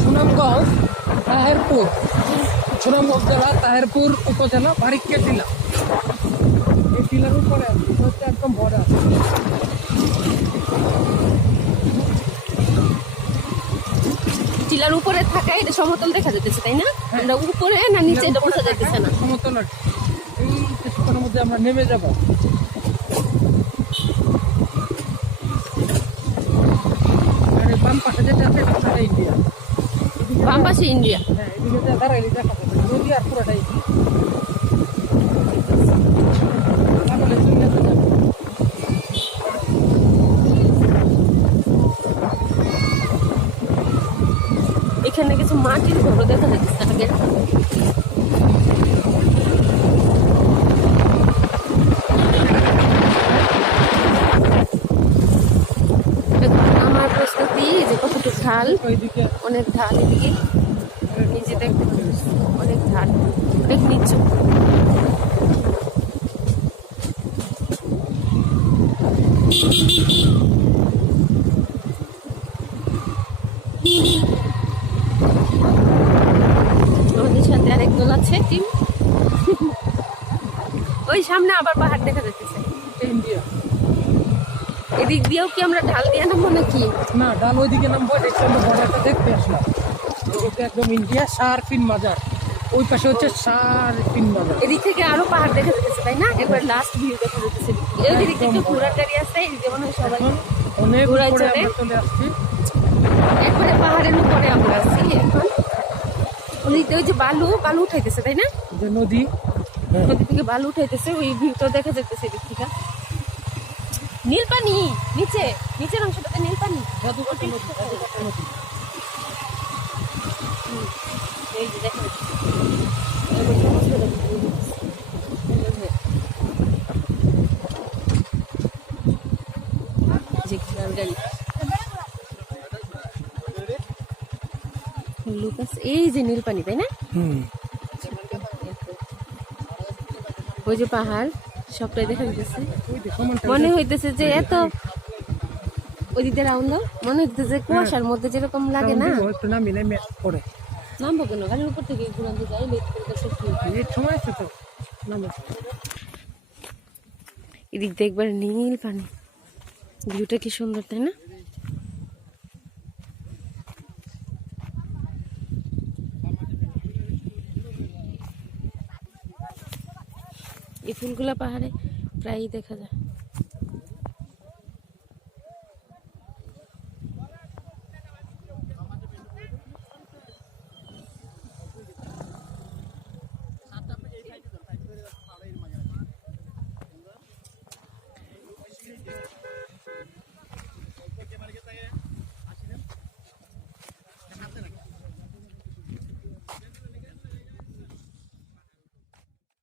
সুনামগঞ্জ তাহেরপুর, সুনামগঞ্জ জেলা তাহেরপুর উপজেলা বারিকিয়া টিলা। এই টিলার উপরে হচ্ছে একদম বর্ডার। টিলার উপরে থাকা এটা সমতল দেখা যাচ্ছে, তাই না? আমরা উপরে না নিচে এটা বোঝা যাচ্ছে না। সমতল। এই কিছুক্ষণের মধ্যে আমরা নেমে যাব। আর বাম পাশে যেটা আছে এটা ইন্ডিয়া। বাম পাশে ইন্ডিয়া। হ্যাঁ, এদিকে দাঁড়াইলে দেখা যাবে নদী আর পুরোটাই এখানে কিছু মাটির ঘর দেখা যাচ্ছে আগে। আমার প্রস্তুতি যে কতটুকু ঢাল, অনেক ঢাল এদিকে নিজে দেখতে পাচ্ছি, অনেক ঢাল, অনেক নিচু। আমাদের সাথে আরেক দল আছে টিম। ওই সামনে আবার পাহাড় দেখা যাচ্ছে ইন্ডিয়া। এদিক দিয়েও কি আমরা ঢাল দিয়ে নামবো নাকি? না, ঢাল ওইদিকে নামবো। আমরা বর্ডারটা দেখতে আসলাম। এটা একদম ইন্ডিয়া শারফিন মাজার, ওই পাশে হচ্ছে শারফিন মাজার। এদিক থেকে আরো পাহাড় দেখা যাচ্ছে, তাই না? একবার লাস্ট ভিউ দেখা যাচ্ছে। এই দিক থেকে ঘোড়ার গাড়ি আছে, এই যেমন সবাই অনেক ঘোড়ায় উপরে চড়ে আমরা চলে আসছি। একবারে পাহাড়ের উপরে আমরা আছি এখন। ওই যে বালু বালু উঠাইতেছে, তাই না? যে নদী, নদী থেকে বালু উঠাইতেছে, ওই ভিউটা দেখা যাচ্ছে এদিক থেকে। নীল পানি নিচে, নিচের অংশটাতে নীল পানি। এই যে দেখা যাচ্ছে যে ঘোড়ার গাড়ি। লুকাস, এই যে নীল পানি, তাই না? ওই যে পাহাড় সবটাই দেখা যাচ্ছে। মনে হইতেছে যে এত ওইদিকে রাউন্ড মনে হইতেছে যে কুয়াশার মধ্যে যেরকম লাগে না। নামবো কেন? গাড়ির উপর থেকে ঘুরাতে যাই, লেট সময় আছে তো। এদিক দেখবার নীল পানি, ভিউটা কি সুন্দর, তাই না? এই ফুলগুলা পাহাড়ে প্রায়ই দেখা যায়।